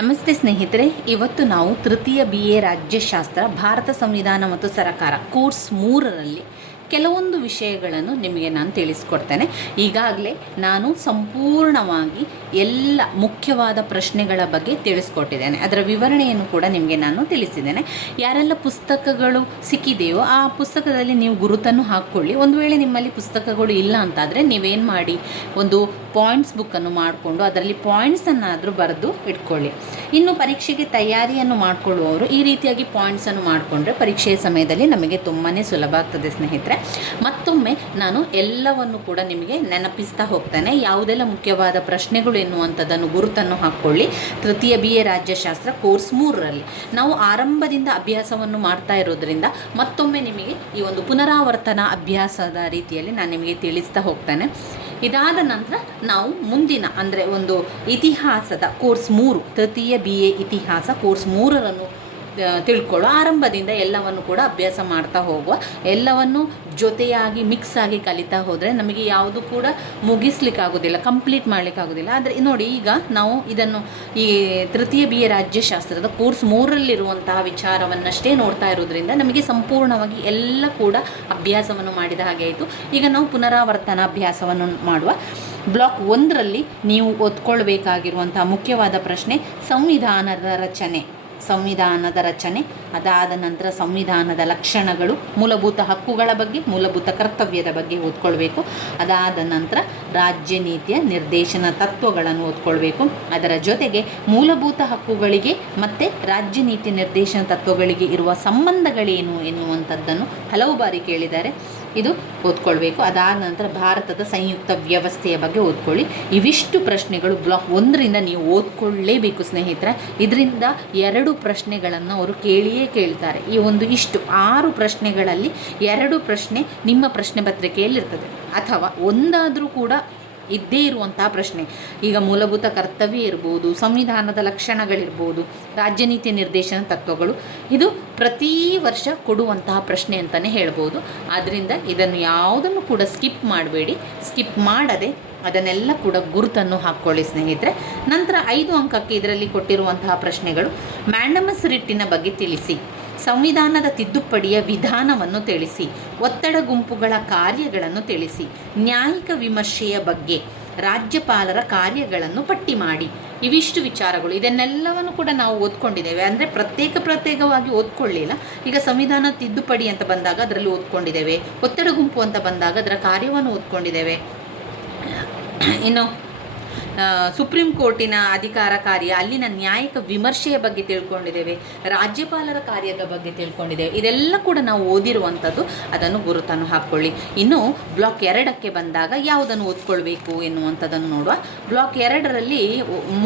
ನಮಸ್ತೆ ಸ್ನೇಹಿತರೆ ಇವತ್ತು ನಾವು ತೃತೀಯ ಬಿ ಎ ರಾಜ್ಯಶಾಸ್ತ್ರ ಭಾರತ ಸಂವಿಧಾನ ಮತ್ತು ಸರಕಾರ ಕೋರ್ಸ್ ಮೂರರಲ್ಲಿ ಕೆಲವೊಂದು ವಿಷಯಗಳನ್ನು ನಿಮಗೆ ನಾನು ತಿಳಿಸ್ಕೊಡ್ತೇನೆ. ಈಗಾಗಲೇ ನಾನು ಸಂಪೂರ್ಣವಾಗಿ ಎಲ್ಲ ಮುಖ್ಯವಾದ ಪ್ರಶ್ನೆಗಳ ಬಗ್ಗೆ ತಿಳಿಸ್ಕೊಟ್ಟಿದ್ದೇನೆ. ಅದರ ವಿವರಣೆಯನ್ನು ಕೂಡ ನಿಮಗೆ ನಾನು ತಿಳಿಸಿದ್ದೇನೆ. ಯಾರೆಲ್ಲ ಪುಸ್ತಕಗಳು ಸಿಕ್ಕಿದೆಯೋ ಆ ಪುಸ್ತಕದಲ್ಲಿ ನೀವು ಗುರುತನ್ನು ಹಾಕ್ಕೊಳ್ಳಿ. ಒಂದು ವೇಳೆ ನಿಮ್ಮಲ್ಲಿ ಪುಸ್ತಕಗಳು ಇಲ್ಲ ಅಂತಾದರೆ ನೀವೇನು ಮಾಡಿ? ಒಂದು ಪಾಯಿಂಟ್ಸ್ ಬುಕ್ಕನ್ನು ಮಾಡಿಕೊಂಡು ಅದರಲ್ಲಿ ಪಾಯಿಂಟ್ಸನ್ನಾದರೂ ಬರೆದು ಇಟ್ಕೊಳ್ಳಿ. ಇನ್ನು ಪರೀಕ್ಷೆಗೆ ತಯಾರಿಯನ್ನು ಮಾಡಿಕೊಳ್ಳುವವರು ಈ ರೀತಿಯಾಗಿ ಪಾಯಿಂಟ್ಸನ್ನು ಮಾಡಿಕೊಂಡ್ರೆ ಪರೀಕ್ಷೆಯ ಸಮಯದಲ್ಲಿ ನಮಗೆ ತುಂಬಾ ಸುಲಭ ಆಗ್ತದೆ ಸ್ನೇಹಿತರೆ. ಮತ್ತೊಮ್ಮೆ ನಾನು ಎಲ್ಲವನ್ನು ಕೂಡ ನಿಮಗೆ ನೆನಪಿಸ್ತಾ ಹೋಗ್ತೇನೆ. ಯಾವುದೆಲ್ಲ ಮುಖ್ಯವಾದ ಪ್ರಶ್ನೆಗಳು ಎನ್ನುವಂಥದ್ದನ್ನು ಗುರುತನ್ನು ಹಾಕ್ಕೊಳ್ಳಿ. ತೃತೀಯ ಬಿ ಎ ರಾಜ್ಯಶಾಸ್ತ್ರ ಕೋರ್ಸ್ ಮೂರರಲ್ಲಿ. ನಾವು ಆರಂಭದಿಂದ ಅಭ್ಯಾಸವನ್ನು ಮಾಡ್ತಾ ಇರೋದ್ರಿಂದ ಮತ್ತೊಮ್ಮೆ ನಿಮಗೆ ಈ ಒಂದು ಪುನರಾವರ್ತನ ಅಭ್ಯಾಸದ ರೀತಿಯಲ್ಲಿ ನಾನು ನಿಮಗೆ ತಿಳಿಸ್ತಾ ಹೋಗ್ತೇನೆ. ಇದಾದ ನಂತರ ನಾವು ಮುಂದಿನ, ಅಂದರೆ ಒಂದು ಇತಿಹಾಸದ ಕೋರ್ಸ್ ಮೂರು, ತೃತೀಯ ಬಿ ಎ ಇತಿಹಾಸ ಕೋರ್ಸ್ ಮೂರರನ್ನು ತಿಳ್ಕೊಳ್ಳೋ ಆರಂಭದಿಂದ ಎಲ್ಲವನ್ನು ಕೂಡ ಅಭ್ಯಾಸ ಮಾಡ್ತಾ ಹೋಗುವ, ಎಲ್ಲವನ್ನು ಜೊತೆಯಾಗಿ ಮಿಕ್ಸ್ ಆಗಿ ಕಲಿತಾ ಹೋದರೆ ನಮಗೆ ಯಾವುದು ಕೂಡ ಮುಗಿಸ್ಲಿಕ್ಕಾಗೋದಿಲ್ಲ ಕಂಪ್ಲೀಟ್ ಮಾಡಲಿಕ್ಕಾಗೋದಿಲ್ಲ. ಆದರೆ ನೋಡಿ ಈಗ ನಾವು ಇದನ್ನು ಈ ತೃತೀಯ ಬಿ ಎ ರಾಜ್ಯಶಾಸ್ತ್ರದ ಕೋರ್ಸ್ ಮೂರಲ್ಲಿರುವಂತಹ ವಿಚಾರವನ್ನಷ್ಟೇ ನೋಡ್ತಾ ಇರೋದ್ರಿಂದ ನಮಗೆ ಸಂಪೂರ್ಣವಾಗಿ ಎಲ್ಲ ಕೂಡ ಅಭ್ಯಾಸವನ್ನು ಮಾಡಿದ ಹಾಗೆ ಆಯಿತು. ಈಗ ನಾವು ಪುನರಾವರ್ತನ ಅಭ್ಯಾಸವನ್ನು ಮಾಡುವ. ಬ್ಲಾಕ್ ಒಂದರಲ್ಲಿ ನೀವು ಓದ್ಕೊಳ್ಬೇಕಾಗಿರುವಂತಹ ಮುಖ್ಯವಾದ ಪ್ರಶ್ನೆ, ಸಂವಿಧಾನದ ರಚನೆ. ಸಂವಿಧಾನದ ರಚನೆ, ಅದಾದ ನಂತರ ಸಂವಿಧಾನದ ಲಕ್ಷಣಗಳು, ಮೂಲಭೂತ ಹಕ್ಕುಗಳ ಬಗ್ಗೆ, ಮೂಲಭೂತ ಕರ್ತವ್ಯದ ಬಗ್ಗೆ ಓದ್ಕೊಳ್ಬೇಕು. ಅದಾದ ನಂತರ ರಾಜ್ಯ ನೀತಿಯ ನಿರ್ದೇಶನ ತತ್ವಗಳನ್ನು ಓದ್ಕೊಳ್ಬೇಕು. ಅದರ ಜೊತೆಗೆ ಮೂಲಭೂತ ಹಕ್ಕುಗಳಿಗೆ ಮತ್ತು ರಾಜ್ಯ ನೀತಿ ನಿರ್ದೇಶನ ತತ್ವಗಳಿಗೆ ಇರುವ ಸಂಬಂಧಗಳೇನು ಎನ್ನುವಂಥದ್ದನ್ನು ಹಲವು ಬಾರಿ ಕೇಳಿದ್ದಾರೆ. ಇದು ಓದ್ಕೊಳ್ಬೇಕು. ಅದಾದ ನಂತರ ಭಾರತದ ಸಂಯುಕ್ತ ವ್ಯವಸ್ಥೆಯ ಬಗ್ಗೆ ಓದ್ಕೊಳ್ಳಿ. ಇವಿಷ್ಟು ಪ್ರಶ್ನೆಗಳು ಬ್ಲಾಕ್ ಒಂದರಿಂದ ನೀವು ಓದ್ಕೊಳ್ಳೇಬೇಕು ಸ್ನೇಹಿತರೆ. ಇದರಿಂದ ಎರಡು ಪ್ರಶ್ನೆಗಳನ್ನು ಅವರು ಕೇಳಿಯೇ ಕೇಳ್ತಾರೆ. ಈ ಒಂದು ಇಷ್ಟು ಆರು ಪ್ರಶ್ನೆಗಳಲ್ಲಿ ಎರಡು ಪ್ರಶ್ನೆ ನಿಮ್ಮ ಪ್ರಶ್ನೆ ಪತ್ರಿಕೆಯಲ್ಲಿರ್ತದೆ. ಅಥವಾ ಒಂದಾದರೂ ಕೂಡ ಇದ್ದೇ ಇರುವಂತಹ ಪ್ರಶ್ನೆ. ಈಗ ಮೂಲಭೂತ ಕರ್ತವ್ಯ ಇರ್ಬೋದು, ಸಂವಿಧಾನದ ಲಕ್ಷಣಗಳಿರ್ಬೋದು, ರಾಜ್ಯ ನೀತಿ ನಿರ್ದೇಶನ ತತ್ವಗಳು, ಇದು ಪ್ರತಿ ವರ್ಷ ಕೊಡುವಂತಹ ಪ್ರಶ್ನೆ ಅಂತಲೇ ಹೇಳ್ಬೋದು. ಆದ್ದರಿಂದ ಇದನ್ನು ಯಾವುದನ್ನು ಕೂಡ ಸ್ಕಿಪ್ ಮಾಡಬೇಡಿ. ಸ್ಕಿಪ್ ಮಾಡದೆ ಅದನ್ನೆಲ್ಲ ಕೂಡ ಗುರುತನ್ನು ಹಾಕ್ಕೊಳ್ಳಿ ಸ್ನೇಹಿತರೆ. ನಂತರ ಐದು ಅಂಕಕ್ಕೆ ಇದರಲ್ಲಿ ಕೊಟ್ಟಿರುವಂತಹ ಪ್ರಶ್ನೆಗಳು, ಮ್ಯಾಂಡಮಸ್ ರಿಟ್ಟಿನ ಬಗ್ಗೆ ತಿಳಿಸಿ. ಸಂವಿಧಾನದ ತಿದ್ದುಪಡಿಯ ವಿಧಾನವನ್ನು ತಿಳಿಸಿ, ಒತ್ತಡ ಗುಂಪುಗಳ ಕಾರ್ಯಗಳನ್ನು ತಿಳಿಸಿ, ನ್ಯಾಯಿಕ ವಿಮರ್ಶೆಯ ಬಗ್ಗೆ ರಾಜ್ಯಪಾಲರ ಕಾರ್ಯಗಳನ್ನು ಪಟ್ಟಿ ಮಾಡಿ. ಇವಿಷ್ಟು ವಿಚಾರಗಳು. ಇದನ್ನೆಲ್ಲವನ್ನು ಕೂಡ ನಾವು ಓದ್ಕೊಂಡಿದ್ದೇವೆ. ಅಂದರೆ ಪ್ರತ್ಯೇಕ ಪ್ರತ್ಯೇಕವಾಗಿ ಓದ್ಕೊಳ್ಳಿಲ್ಲ. ಈಗ ಸಂವಿಧಾನ ತಿದ್ದುಪಡಿ ಅಂತ ಬಂದಾಗ ಅದರಲ್ಲಿ ಓದ್ಕೊಂಡಿದ್ದೇವೆ. ಒತ್ತಡ ಗುಂಪು ಅಂತ ಬಂದಾಗ ಅದರ ಕಾರ್ಯವನ್ನು ಓದ್ಕೊಂಡಿದ್ದೇವೆ. ಇನ್ನು ಸುಪ್ರೀಂ ಕೋರ್ಟಿನ ಅಧಿಕಾರ ಕಾರ್ಯ ಅಲ್ಲಿನ ನ್ಯಾಯಿಕ ವಿಮರ್ಶೆಯ ಬಗ್ಗೆ ತಿಳ್ಕೊಂಡಿದ್ದೇವೆ, ರಾಜ್ಯಪಾಲರ ಕಾರ್ಯದ ಬಗ್ಗೆ ತಿಳ್ಕೊಂಡಿದ್ದೇವೆ. ಇದೆಲ್ಲ ಕೂಡ ನಾವು ಓದಿರುವಂಥದ್ದು, ಅದನ್ನು ಗುರುತನ್ನು ಹಾಕ್ಕೊಳ್ಳಿ. ಇನ್ನು ಬ್ಲಾಕ್ ಎರಡಕ್ಕೆ ಬಂದಾಗ ಯಾವುದನ್ನು ಓದ್ಕೊಳ್ಬೇಕು ಎನ್ನುವಂಥದ್ದನ್ನು ನೋಡುವ. ಬ್ಲಾಕ್ ಎರಡರಲ್ಲಿ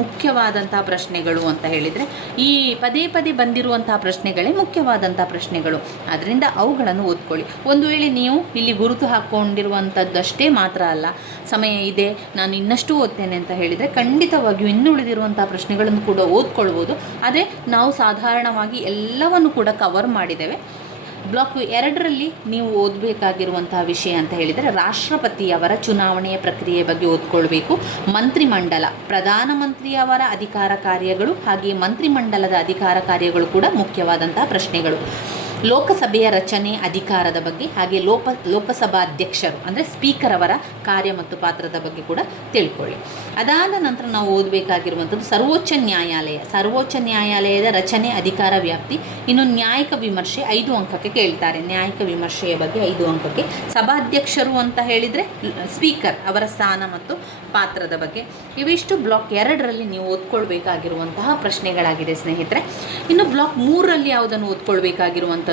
ಮುಖ್ಯವಾದಂಥ ಪ್ರಶ್ನೆಗಳು ಅಂತ ಹೇಳಿದರೆ, ಈ ಪದೇ ಪದೇ ಬಂದಿರುವಂತಹ ಪ್ರಶ್ನೆಗಳೇ ಮುಖ್ಯವಾದಂಥ ಪ್ರಶ್ನೆಗಳು. ಅದರಿಂದ ಅವುಗಳನ್ನು ಓದ್ಕೊಳ್ಳಿ. ಒಂದು ವೇಳೆ ನೀವು ಇಲ್ಲಿ ಗುರುತು ಹಾಕ್ಕೊಂಡಿರುವಂಥದ್ದಷ್ಟೇ ಮಾತ್ರ ಅಲ್ಲ, ಸಮಯ ಇದೆ, ನಾನು ಇನ್ನಷ್ಟು ಓದ್ತೇನೆ ಅಂತ ಹೇಳಿದರೆ ಖಂಡಿತವಾಗಿಯೂ ಇನ್ನು ಉಳಿದಿರುವಂಥ ಪ್ರಶ್ನೆಗಳನ್ನು ಕೂಡ ಓದ್ಕೊಳ್ಬೋದು. ಆದರೆ ನಾವು ಸಾಧಾರಣವಾಗಿ ಎಲ್ಲವನ್ನು ಕೂಡ ಕವರ್ ಮಾಡಿದ್ದೇವೆ. ಬ್ಲಾಕ್ ಎರಡರಲ್ಲಿ ನೀವು ಓದಬೇಕಾಗಿರುವಂತಹ ವಿಷಯ ಅಂತ ಹೇಳಿದರೆ ರಾಷ್ಟ್ರಪತಿಯವರ ಚುನಾವಣೆಯ ಪ್ರಕ್ರಿಯೆ ಬಗ್ಗೆ ಓದ್ಕೊಳ್ಬೇಕು. ಮಂತ್ರಿಮಂಡಲ, ಪ್ರಧಾನಮಂತ್ರಿಯವರ ಅಧಿಕಾರ ಕಾರ್ಯಗಳು ಹಾಗೆಯೇ ಮಂತ್ರಿಮಂಡಲದ ಅಧಿಕಾರ ಕಾರ್ಯಗಳು ಕೂಡ ಮುಖ್ಯವಾದಂತಹ ಪ್ರಶ್ನೆಗಳು. ಲೋಕಸಭೆಯ ರಚನೆ ಅಧಿಕಾರದ ಬಗ್ಗೆ, ಹಾಗೆ ಲೋಕಸಭಾ ಲೋಕಸಭಾಧ್ಯಕ್ಷರು, ಅಂದರೆ ಸ್ಪೀಕರ್ ಅವರ ಕಾರ್ಯ ಮತ್ತು ಪಾತ್ರದ ಬಗ್ಗೆ ಕೂಡ ತಿಳ್ಕೊಳ್ಳಿ. ಅದಾದ ನಂತರ ನಾವು ಓದಬೇಕಾಗಿರುವಂಥದ್ದು ಸರ್ವೋಚ್ಚ ನ್ಯಾಯಾಲಯ. ಸರ್ವೋಚ್ಚ ನ್ಯಾಯಾಲಯದ ರಚನೆ ಅಧಿಕಾರ ವ್ಯಾಪ್ತಿ, ಇನ್ನು ನ್ಯಾಯಿಕ ವಿಮರ್ಶೆ ಐದು ಅಂಕಕ್ಕೆ ಕೇಳ್ತಾರೆ. ನ್ಯಾಯಿಕ ವಿಮರ್ಶೆಯ ಬಗ್ಗೆ ಐದು ಅಂಕಕ್ಕೆ ಸಭಾಧ್ಯಕ್ಷರು ಅಂತ ಹೇಳಿದರೆ ಸ್ಪೀಕರ್ ಅವರ ಸ್ಥಾನ ಮತ್ತು ಪಾತ್ರದ ಬಗ್ಗೆ. ಇವಿಷ್ಟು ಬ್ಲಾಕ್ ಎರಡರಲ್ಲಿ ನೀವು ಓದ್ಕೊಳ್ಬೇಕಾಗಿರುವಂತಹ ಪ್ರಶ್ನೆಗಳಾಗಿದೆ ಸ್ನೇಹಿತರೆ. ಇನ್ನು ಬ್ಲಾಕ್ ಮೂರರಲ್ಲಿ ಯಾವುದನ್ನು ಓದ್ಕೊಳ್ಬೇಕಾಗಿರುವಂಥದ್ದು?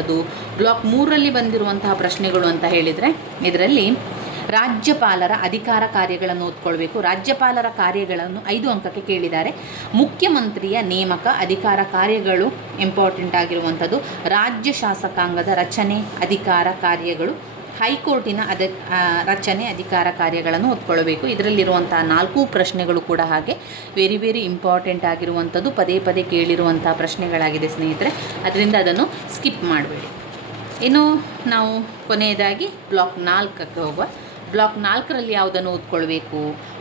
ಬ್ಲಾಕ್ ಮೂರರಲ್ಲಿ ಬಂದಿರುವಂತಹ ಪ್ರಶ್ನೆಗಳು ಅಂತ ಹೇಳಿದರೆ, ಇದರಲ್ಲಿ ರಾಜ್ಯಪಾಲರ ಅಧಿಕಾರ ಕಾರ್ಯಗಳನ್ನು ಓದ್ಕೊಳ್ಬೇಕು. ರಾಜ್ಯಪಾಲರ ಕಾರ್ಯಗಳನ್ನು ಐದು ಅಂಕಕ್ಕೆ ಕೇಳಿದ್ದಾರೆ. ಮುಖ್ಯಮಂತ್ರಿಯ ನೇಮಕ ಅಧಿಕಾರ ಕಾರ್ಯಗಳು ಇಂಪಾರ್ಟೆಂಟ್ ಆಗಿರುವಂಥದ್ದು ರಾಜ್ಯ ಶಾಸಕಾಂಗದ ರಚನೆ, ಅಧಿಕಾರ ಕಾರ್ಯಗಳು ಹೈಕೋರ್ಟಿನ ಅದ ರಚನೆ, ಅಧಿಕಾರ ಕಾರ್ಯಗಳನ್ನು ಹೊತ್ಕೊಳ್ಬೇಕು ಇದರಲ್ಲಿರುವಂತಹ ನಾಲ್ಕು ಪ್ರಶ್ನೆಗಳು ಕೂಡ ಹಾಗೆ ವೆರಿ ವೆರಿ ಇಂಪಾರ್ಟೆಂಟ್ ಆಗಿರುವಂಥದ್ದು ಪದೇ ಪದೇ ಕೇಳಿರುವಂಥ ಪ್ರಶ್ನೆಗಳಾಗಿದೆ ಸ್ನೇಹಿತರೆ. ಅದರಿಂದ ಅದನ್ನು ಸ್ಕಿಪ್ ಮಾಡಬೇಡಿ. ಇನ್ನು ನಾವು ಕೊನೆಯದಾಗಿ ಬ್ಲಾಕ್ ನಾಲ್ಕಕ್ಕೆ ಹೋಗುವ. ಬ್ಲಾಕ್ ನಾಲ್ಕರಲ್ಲಿ ಯಾವುದನ್ನು ಓದ್ಕೊಳ್ಬೇಕು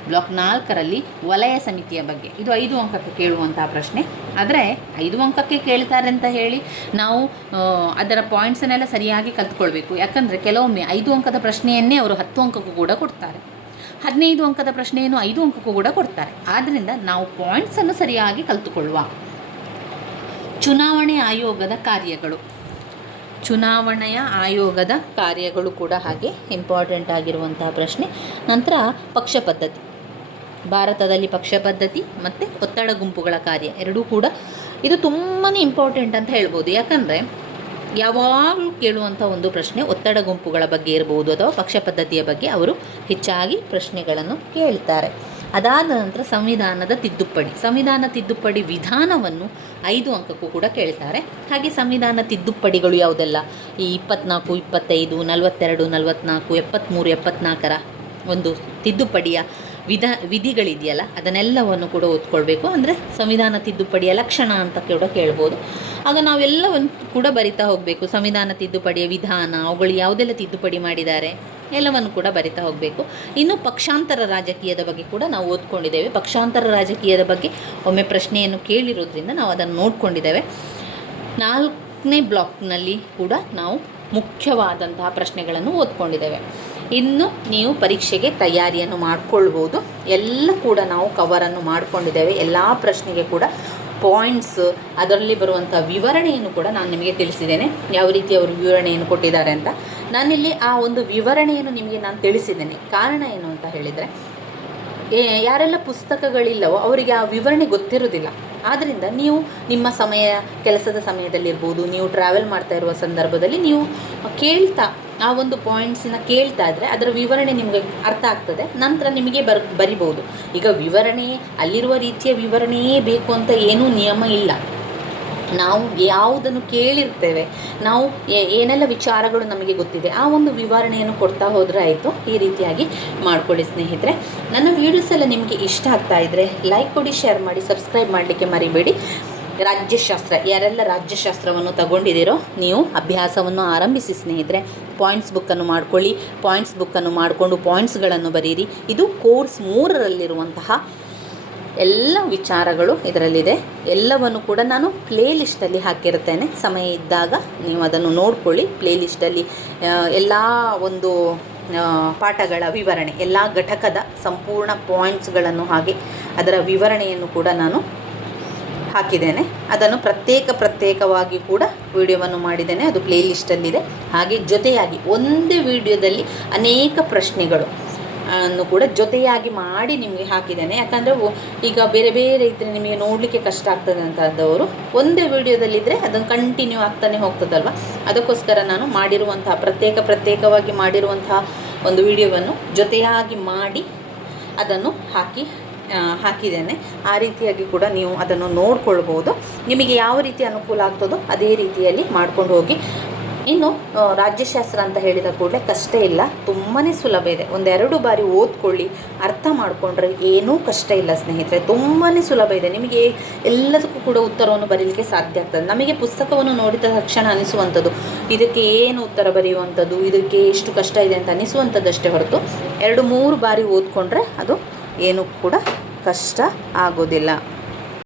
ಬ್ಲಾಕ್ ನಾಲ್ಕರಲ್ಲಿ ವಲಯ ಸಮಿತಿಯ ಬಗ್ಗೆ. ಇದು ಐದು ಅಂಕಕ್ಕೆ ಕೇಳುವಂತಹ ಪ್ರಶ್ನೆ. ಆದರೆ ಐದು ಅಂಕಕ್ಕೆ ಕೇಳ್ತಾರೆ ಅಂತ ಹೇಳಿ ನಾವು ಅದರ ಪಾಯಿಂಟ್ಸನ್ನೆಲ್ಲ ಸರಿಯಾಗಿ ಕಲ್ತ್ಕೊಳ್ಬೇಕು. ಯಾಕಂದರೆ ಕೆಲವೊಮ್ಮೆ ಐದು ಅಂಕದ ಪ್ರಶ್ನೆಯನ್ನೇ ಅವರು ಹತ್ತು ಅಂಕಕ್ಕೂ ಕೂಡ ಕೊಡ್ತಾರೆ. ಹದಿನೈದು ಅಂಕದ ಪ್ರಶ್ನೆಯನ್ನು ಐದು ಅಂಕಕ್ಕೂ ಕೂಡ ಕೊಡ್ತಾರೆ. ಆದ್ದರಿಂದ ನಾವು ಪಾಯಿಂಟ್ಸನ್ನು ಸರಿಯಾಗಿ ಕಲ್ತುಕೊಳ್ಳುವ. ಚುನಾವಣೆ ಆಯೋಗದ ಕಾರ್ಯಗಳು. ಚುನಾವಣೆಯ ಆಯೋಗದ ಕಾರ್ಯಗಳು ಕೂಡ ಹಾಗೆ ಇಂಪಾರ್ಟೆಂಟ್ ಆಗಿರುವಂತಹ ಪ್ರಶ್ನೆ. ನಂತರ ಪಕ್ಷ ಪದ್ಧತಿ. ಭಾರತದಲ್ಲಿ ಪಕ್ಷ ಪದ್ಧತಿ ಮತ್ತು ಒತ್ತಡ ಗುಂಪುಗಳ ಕಾರ್ಯ ಎರಡೂ ಕೂಡ ಇದು ತುಂಬಾ ಇಂಪಾರ್ಟೆಂಟ್ ಅಂತ ಹೇಳ್ಬೋದು. ಯಾಕಂದರೆ ಯಾವಾಗಲೂ ಕೇಳುವಂಥ ಒಂದು ಪ್ರಶ್ನೆ ಒತ್ತಡ ಗುಂಪುಗಳ ಬಗ್ಗೆ ಇರಬಹುದು ಅಥವಾ ಪಕ್ಷ ಪದ್ಧತಿಯ ಬಗ್ಗೆ ಅವರು ಹೆಚ್ಚಾಗಿ ಪ್ರಶ್ನೆಗಳನ್ನು ಕೇಳ್ತಾರೆ. ಅದಾದ ನಂತರ ಸಂವಿಧಾನದ ತಿದ್ದುಪಡಿ. ಸಂವಿಧಾನ ತಿದ್ದುಪಡಿ ವಿಧಾನವನ್ನು ಐದು ಅಂಕಕ್ಕೂ ಕೂಡ ಕೇಳ್ತಾರೆ. ಹಾಗೆ ಸಂವಿಧಾನ ತಿದ್ದುಪಡಿಗಳು ಯಾವುದೆಲ್ಲ? ಈ ಇಪ್ಪತ್ನಾಲ್ಕು, ಇಪ್ಪತ್ತೈದು, ನಲವತ್ತೆರಡು, ನಲವತ್ನಾಲ್ಕು ಎಪ್ಪತ್ತ್ಮೂರು ಎಪ್ಪತ್ನಾಲ್ಕರ ಒಂದು ತಿದ್ದುಪಡಿಯ ವಿಧ ವಿಧಿಗಳಿದೆಯಲ್ಲ, ಅದನ್ನೆಲ್ಲವನ್ನು ಕೂಡ ಓದ್ಕೊಳ್ಬೇಕು. ಅಂದರೆ ಸಂವಿಧಾನ ತಿದ್ದುಪಡಿಯ ಲಕ್ಷಣ ಅಂತ ಕೂಡ ಕೇಳ್ಬೋದು. ಆಗ ನಾವೆಲ್ಲವನ್ನು ಕೂಡ ಬರಿತಾ ಹೋಗಬೇಕು. ಸಂವಿಧಾನ ತಿದ್ದುಪಡಿಯ ವಿಧಾನ, ಅವುಗಳು ಯಾವುದೆಲ್ಲ ತಿದ್ದುಪಡಿ ಮಾಡಿದ್ದಾರೆ, ಎಲ್ಲವನ್ನು ಕೂಡ ಬರಿತಾ ಹೋಗಬೇಕು. ಇನ್ನು ಪಕ್ಷಾಂತರ ರಾಜಕೀಯದ ಬಗ್ಗೆ ಕೂಡ ನಾವು ಓದ್ಕೊಂಡಿದ್ದೇವೆ. ಪಕ್ಷಾಂತರ ರಾಜಕೀಯದ ಬಗ್ಗೆ ಒಮ್ಮೆ ಪ್ರಶ್ನೆಯನ್ನು ಕೇಳಿರೋದ್ರಿಂದ ನಾವು ಅದನ್ನು ನೋಡ್ಕೊಂಡಿದ್ದೇವೆ. ನಾಲ್ಕನೇ ಬ್ಲಾಕ್ನಲ್ಲಿ ಕೂಡ ನಾವು ಮುಖ್ಯವಾದಂತಹ ಪ್ರಶ್ನೆಗಳನ್ನು ಓದ್ಕೊಂಡಿದ್ದೇವೆ. ಇನ್ನು ನೀವು ಪರೀಕ್ಷೆಗೆ ತಯಾರಿಯನ್ನು ಮಾಡಿಕೊಳ್ಬೋದು. ಎಲ್ಲ ಕೂಡ ನಾವು ಕವರನ್ನು ಮಾಡಿಕೊಂಡಿದ್ದೇವೆ. ಎಲ್ಲ ಪ್ರಶ್ನೆಗೆ ಕೂಡ ಪಾಯಿಂಟ್ಸ್ ಅದರಲ್ಲಿ ಬರುವಂಥ ವಿವರಣೆಯನ್ನು ಕೂಡ ನಾನು ನಿಮಗೆ ತಿಳಿಸಿದ್ದೇನೆ. ಯಾವ ರೀತಿ ಅವರು ವಿವರಣೆಯನ್ನು ಕೊಟ್ಟಿದ್ದಾರೆ ಅಂತ. ನಾನಿಲ್ಲಿ ಆ ಒಂದು ವಿವರಣೆಯನ್ನು ನಿಮಗೆ ನಾನು ತಿಳಿಸಿದ್ದೇನೆ. ಕಾರಣ ಏನು ಅಂತ ಹೇಳಿದರೆ ಯಾರೆಲ್ಲ ಪುಸ್ತಕಗಳಿಲ್ಲವೋ ಅವರಿಗೆ ಆ ವಿವರಣೆ ಗೊತ್ತಿರೋದಿಲ್ಲ ಆದ್ದರಿಂದ ನೀವು ನಿಮ್ಮ ಸಮಯ, ಕೆಲಸದ ಸಮಯದಲ್ಲಿರ್ಬೋದು, ನೀವು ಟ್ರಾವೆಲ್ ಮಾಡ್ತಾ ಇರುವ ಸಂದರ್ಭದಲ್ಲಿ ನೀವು ಕೇಳ್ತಾ, ಆ ಒಂದು ಪಾಯಿಂಟ್ಸನ್ನ ಕೇಳ್ತಾ ಇದ್ದರೆ ಅದರ ವಿವರಣೆ ನಿಮಗೆ ಅರ್ಥ ಆಗ್ತದೆ, ನಂತರ ನಿಮಗೆ ಬರ್, ಬರಿಬೋದು. ಈಗ ವಿವರಣೆ, ಅಲ್ಲಿರುವ ರೀತಿಯ ವಿವರಣೆಯೇ ಬೇಕು ಅಂತ ಏನೂ ನಿಯಮ ಇಲ್ಲ. ನಾವು ಯಾವುದನ್ನು ಕೇಳಿರ್ತೇವೆ, ನಾವು ಏನೆಲ್ಲ ವಿಚಾರಗಳು ನಮಗೆ ಗೊತ್ತಿದೆ, ಆ ಒಂದು ವಿವರಣೆಯನ್ನು ಕೊಡ್ತಾ ಹೋದರೆ ಆಯಿತು. ಈ ರೀತಿಯಾಗಿ ಮಾಡಿಕೊಳ್ಳಿ ಸ್ನೇಹಿತರೆ. ನನ್ನ ವೀಡಿಯೋಸ್ ಎಲ್ಲ ನಿಮಗೆ ಇಷ್ಟ ಆಗ್ತಾ ಇದ್ದರೆ ಲೈಕ್ ಕೊಡಿ ಶೇರ್ ಮಾಡಿ ಸಬ್ಸ್ಕ್ರೈಬ್ ಮಾಡಲಿಕ್ಕೆ ಮರಿಬೇಡಿ. ರಾಜ್ಯಶಾಸ್ತ್ರ, ಯಾರೆಲ್ಲ ರಾಜ್ಯಶಾಸ್ತ್ರವನ್ನು ತಗೊಂಡಿದ್ದೀರೋ ನೀವು ಅಭ್ಯಾಸವನ್ನು ಆರಂಭಿಸಿ ಸ್ನೇಹಿತರೆ. ಪಾಯಿಂಟ್ಸ್ ಬುಕ್ಕನ್ನು ಮಾಡ್ಕೊಳ್ಳಿ ಪಾಯಿಂಟ್ಸ್ ಬುಕ್ಕನ್ನು ಮಾಡಿಕೊಂಡು ಪಾಯಿಂಟ್ಸ್ಗಳನ್ನು ಬರೀರಿ. ಇದು ಕೋರ್ಸ್ ಮೂರರಲ್ಲಿರುವಂತಹ ಎಲ್ಲ ವಿಚಾರಗಳು ಇದರಲ್ಲಿದೆ. ಎಲ್ಲವನ್ನು ಕೂಡ ನಾನು ಪ್ಲೇ ಲಿಸ್ಟಲ್ಲಿ ಹಾಕಿರ್ತೇನೆ ಸಮಯ ಇದ್ದಾಗ ನೀವು ಅದನ್ನು ನೋಡ್ಕೊಳ್ಳಿ. ಪ್ಲೇ ಲಿಸ್ಟಲ್ಲಿ ಎಲ್ಲ ಒಂದು ಪಾಠಗಳ ವಿವರಣೆ, ಎಲ್ಲ ಘಟಕದ ಸಂಪೂರ್ಣ ಪಾಯಿಂಟ್ಸ್ಗಳನ್ನು ಹಾಗೆ ಅದರ ವಿವರಣೆಯನ್ನು ಕೂಡ ನಾನು ಹಾಕಿದ್ದೇನೆ. ಅದನ್ನು ಪ್ರತ್ಯೇಕ ಪ್ರತ್ಯೇಕವಾಗಿ ಕೂಡ ವಿಡಿಯೋವನ್ನು ಮಾಡಿದ್ದೇನೆ. ಅದು ಪ್ಲೇ ಲಿಸ್ಟಲ್ಲಿದೆ ಹಾಗೆ ಜೊತೆಯಾಗಿ ಒಂದೇ ವಿಡಿಯೋದಲ್ಲಿ ಅನೇಕ ಪ್ರಶ್ನೆಗಳು. ಅನ್ನು ಕೂಡ ಜೊತೆಯಾಗಿ ಮಾಡಿ ನಿಮಗೆ ಹಾಕಿದ್ದೇನೆ. ಯಾಕಂದರೆ ಈಗ ಬೇರೆ ಬೇರೆ ಇದ್ದರೆ ನಿಮಗೆ ನೋಡಲಿಕ್ಕೆ ಕಷ್ಟ ಆಗ್ತದೆ ಒಂದೇ ವಿಡಿಯೋದಲ್ಲಿದ್ದರೆ ಅದನ್ನು ಕಂಟಿನ್ಯೂ ಆಗ್ತಾನೆ ಹೋಗ್ತದಲ್ವ? ಅದಕ್ಕೋಸ್ಕರ ನಾನು ಮಾಡಿರುವಂತಹ ಪ್ರತ್ಯೇಕ ಪ್ರತ್ಯೇಕವಾಗಿ ಮಾಡಿರುವಂತಹ ಒಂದು ವಿಡಿಯೋವನ್ನು ಜೊತೆಯಾಗಿ ಮಾಡಿ ಅದನ್ನು ಹಾಕಿ ಹಾಕಿದ್ದೇನೆ. ಆ ರೀತಿಯಾಗಿ ಕೂಡ ನೀವು ಅದನ್ನು ನೋಡ್ಕೊಳ್ಬೋದು. ನಿಮಗೆ ಯಾವ ರೀತಿ ಅನುಕೂಲ ಆಗ್ತದೋ ಅದೇ ರೀತಿಯಲ್ಲಿ ಮಾಡ್ಕೊಂಡು ಹೋಗಿ ಇನ್ನು ರಾಜ್ಯಶಾಸ್ತ್ರ ಅಂತ ಹೇಳಿದ ಕೂಡಲೇ ಕಷ್ಟ ಇಲ್ಲ. ತುಂಬಾ ಸುಲಭ ಇದೆ. ಒಂದೆರಡು ಬಾರಿ ಓದ್ಕೊಳ್ಳಿ, ಅರ್ಥ ಮಾಡಿಕೊಂಡ್ರೆ ಏನೂ ಕಷ್ಟ ಇಲ್ಲ ಸ್ನೇಹಿತರೆ. ತುಂಬಾ ಸುಲಭ ಇದೆ. ನಿಮಗೆ ಎಲ್ಲದಕ್ಕೂ ಕೂಡ ಉತ್ತರವನ್ನು ಬರೀಲಿಕ್ಕೆ ಸಾಧ್ಯ ಆಗ್ತದೆ. ನಮಗೆ ಪುಸ್ತಕವನ್ನು ನೋಡಿದ ತಕ್ಷಣ ಅನಿಸುವಂಥದ್ದು, ಇದಕ್ಕೆ ಏನು ಉತ್ತರ ಬರೆಯುವಂಥದ್ದು, ಇದಕ್ಕೆ ಎಷ್ಟು ಕಷ್ಟ ಇದೆ ಅಂತ ಅನಿಸುವಂಥದ್ದಷ್ಟೇ ಹೊರತು, ಎರಡು ಮೂರು ಬಾರಿ ಓದ್ಕೊಂಡ್ರೆ ಅದು ಏನೂ ಕೂಡ ಕಷ್ಟ ಆಗೋದಿಲ್ಲ.